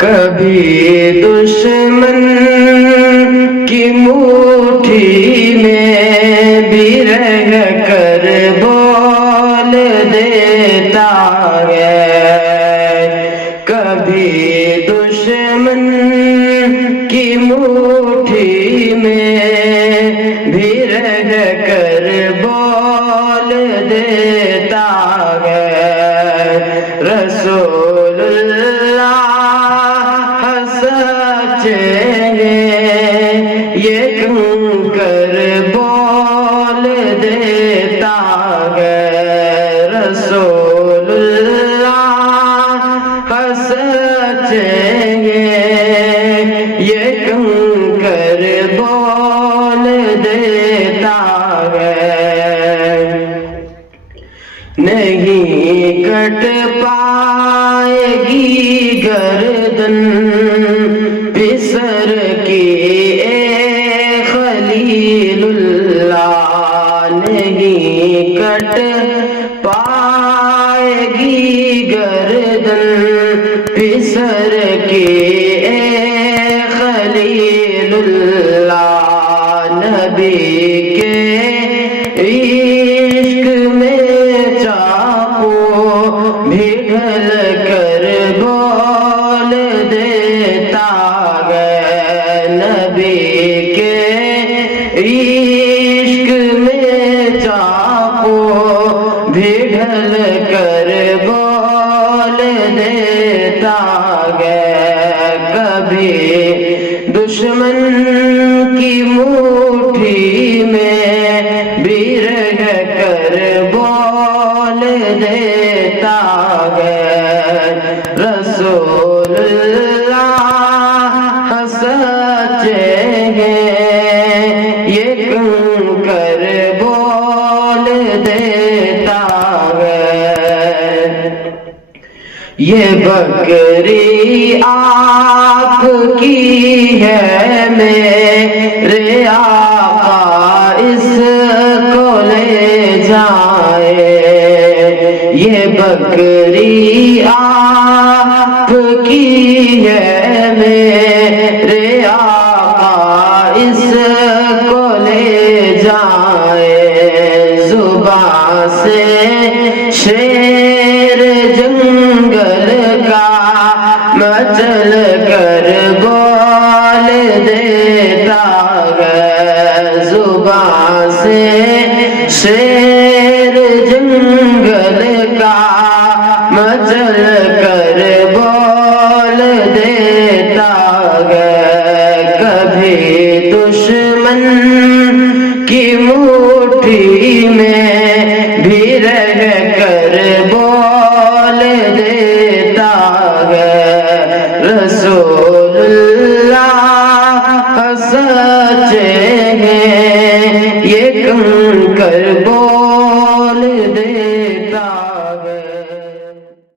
کبھی دشمن کی مٹھی میں بھی رہ کر بول دیتا ہے، کبھی دشمن کی مٹھی میں بھی رہ کر بول دیتا ہے، رسول اللہ یہ کہوں کر بول دیتا ہے، رسول اللہ سچے یہ کہوں کر بول دیتا ہے، نہیں کٹ پائے گی گردن پسر کی اے خلیل اللہ، نہیں کٹ پائے گی گردن پسر کی اے خلیل اللہ، نبی کے عشق میں چاقو بھی ڈھل کر بول دیتا ہے، نبی کے عشق میں چاقو بھی ڈھل کر بول دیتا ہے، کبھی دشمن کی مٹھی میں بھی رہ کر بول دیتا ہے، رسول اللہ سچے ہیں یہ کہوں کر بول دیتا ہے، یہ بکری آپ کی ہے میرے آقا اس کو لے جائے، یہ بکری آپ کی ہے میرے آقا اس کو لے جائے، زبان سے شیر جنگل کا مچل کر بول دیتا ہے، زبان سے شیر جنگل کا مچل کر بول دیتا ہے، کبھی دشمن کی مٹھی میں بھی رہ کر بول دیتا ہے، رسول اللہ سچے ہیں یہ کہوں کر بول